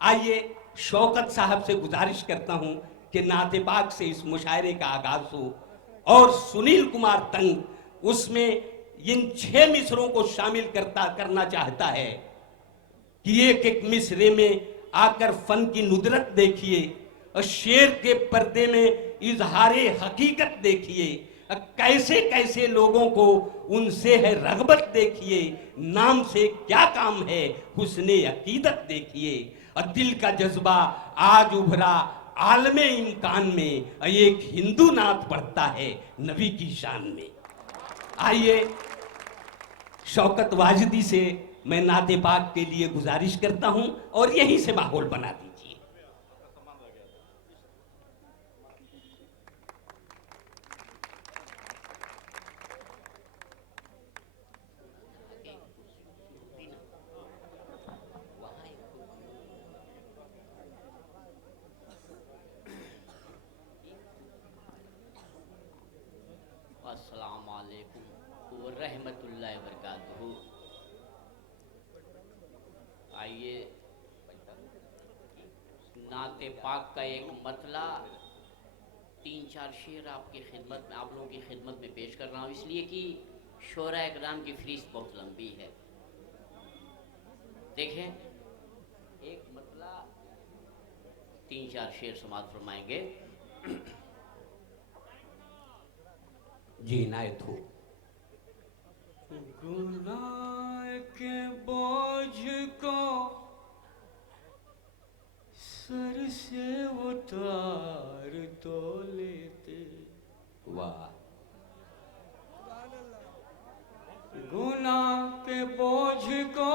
आइए शौकत साहब से गुजारिश करता हूं कि नाते पाक से इस मुशायरे का आगाज हो और सुनील कुमार तंग उसमें इन 6 मिसरों को शामिल करना चाहता है कि एक एक मिसरे में आकर फन की नुदरत देखिए और शेर के पर्दे में इजहारे हकीकत देखिए, कैसे कैसे लोगों को उनसे है रगबत देखिए, नाम से क्या काम है हुस्ने अकीदत देखिए। और दिल का जज्बा आज उभरा आलमे इम्कान में, एक हिंदू नात पढ़ता है नबी की शान में। आइए शौकत वाजदी से मैं नाते पाक के लिए गुजारिश करता हूं और यहीं से माहौल बना दीजिए। अस्सलामु अलैकुम व रहमतुल्लाहि व बरकातुहू। आइए नाते पाक का एक मतला 3-4 शेर आपकी खिदमत में, आप लोगों की खिदमत में पेश कर रहा हूँ, इसलिए कि शोरा इकराम की फहरिस्त बहुत लंबी है। देखें एक मतला 3-4 शेर समाप्त फरमाएंगे। जी इनायत हो। गुनाह के बोझ को सर से उतार तो लेते, वाह। गुनाह के बोझ को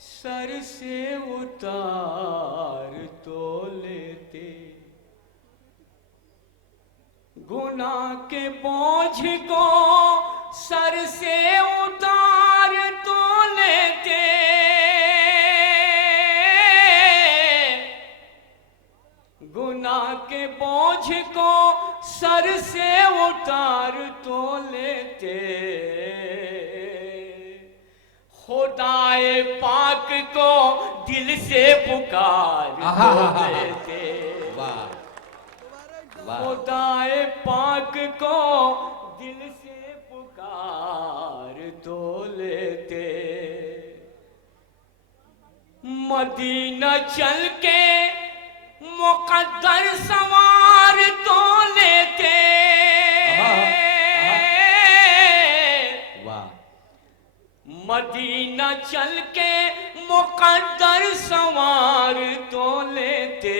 सर से उतार तो लेते, गुनाह के बोझ को सर से उतार तो लेते, गुनाह के बोझ को सर से उतार तो लेते, खुदाए पाक को दिल से पुकार तो लेते, खुदाए पाक को दिल से पुकार तो लेते, मदीना चल के मुकद्दर सवार तो लेते, मदीना चल के मुकद्दर सवार तो लेते,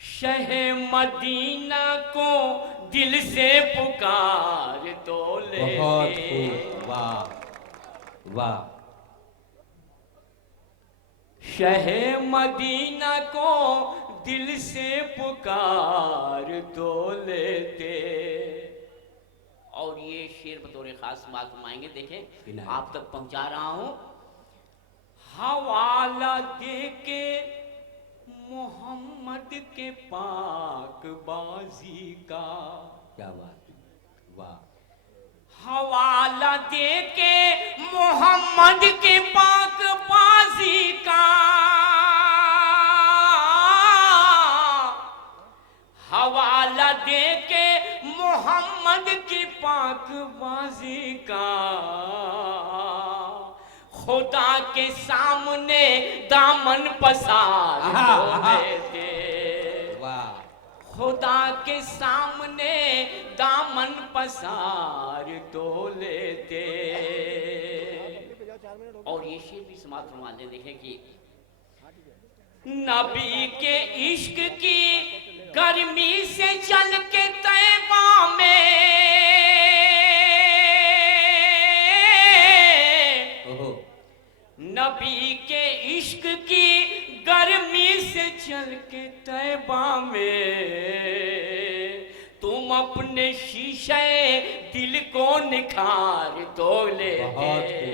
शहे मदीना को दिल से पुकार तो लेते। बहुत खूब, वाह वाह। शहे मदीना को दिल से पुकार तो लेते। और ये शेर बतौर खास बात फरमाएंगे, देखें आप तक पहुंचा रहा हूं। हवाला दे के मोहम्मद के पाक बाजी का, क्या बात, वाह। हवाला दे के मोहम्मद के पाक बाजी का, हवाला दे के मोहम्मद की पाक बाजी का, खुदा के सामने दामन पसार तो लेते, खुदा के सामने दामन पसार तो लेते। और ये शेर भी समाप्त फरमा दे, देखें कि नबी के इश्क की गर्मी से जल के तैबा में, नबी के इश्क की गर्मी से चल के तैबा में, तुम अपने शीशे दिल को निखार तो लेते,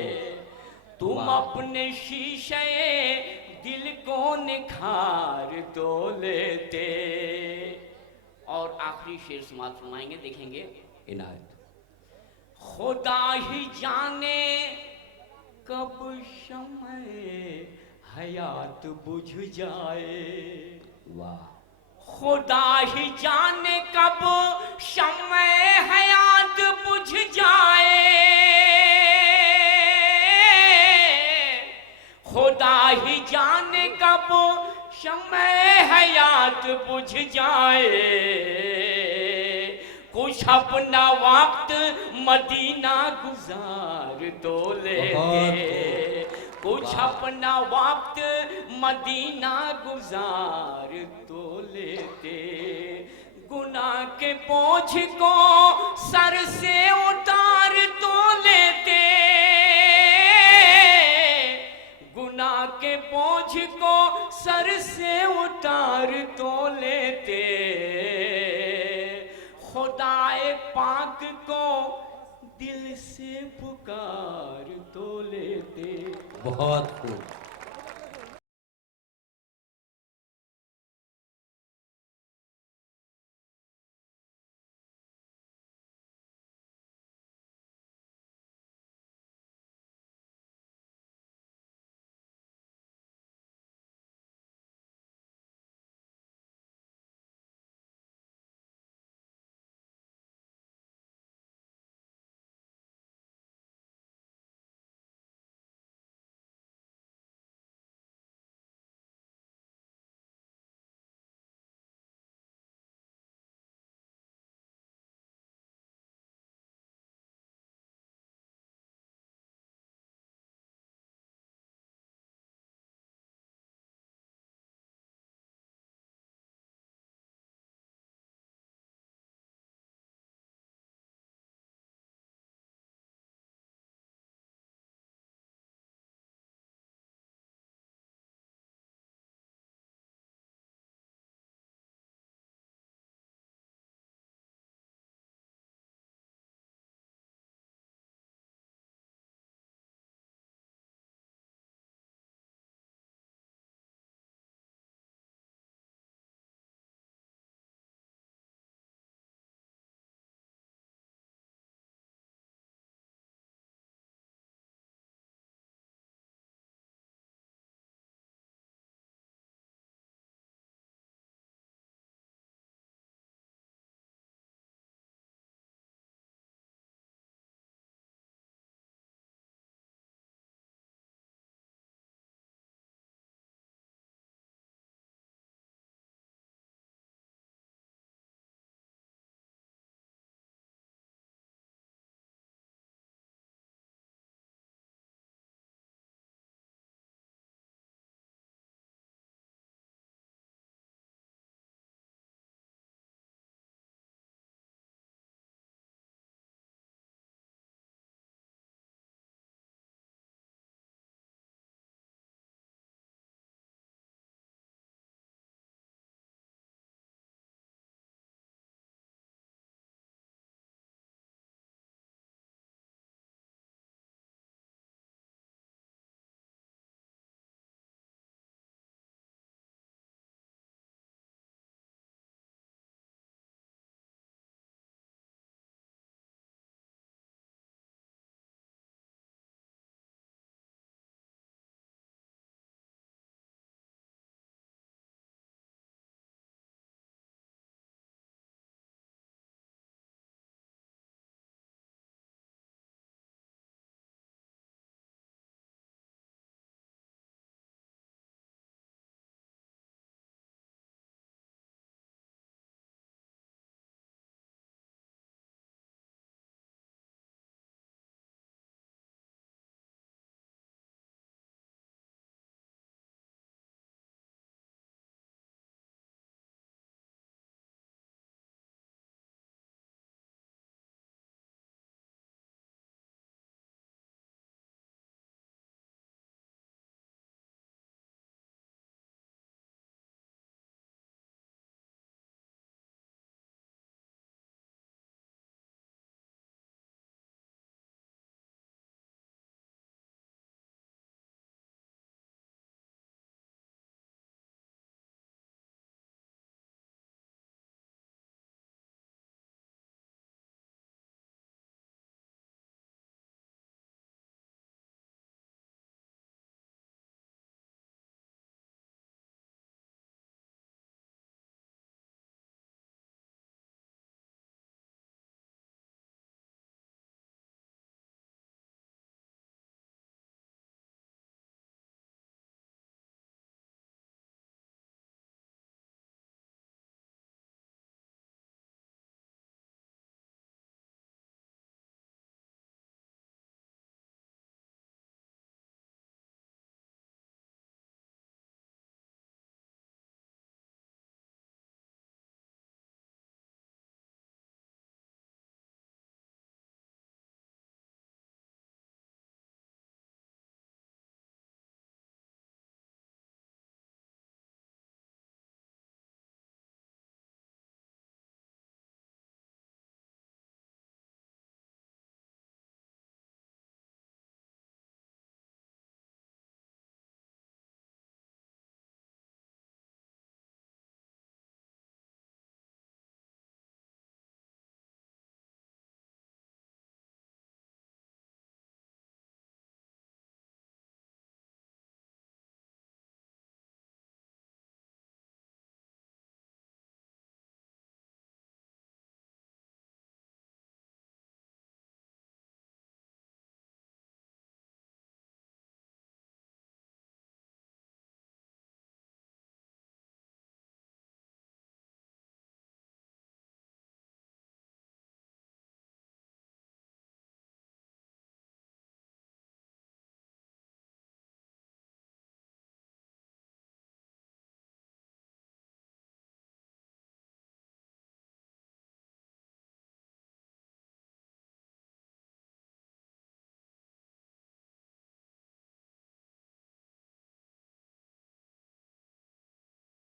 तुम अपने शीशे दिल को निखार तो लेते। और आखिरी शेर समाप्त फरमाएंगे, देखेंगे इनायत। खुदा ही जाने कब समय हयात बुझ जाए। वाह, खुदा ही जाने कब समय हयात बुझ जाए। खुदा ही जाने कब समय हयात बुझ जाए। कुछ अपना वक्त मदीना गुजार तो लेते, कुछ अपना वक्त मदीना गुजार तो लेते। गुनाह के बोझ को सर से उतार तो लेते, गुनाह के बोझ को सर से उतार तो लेते। खुदाए पाक को दिल से पुकार तो लेते। बहुत खूब।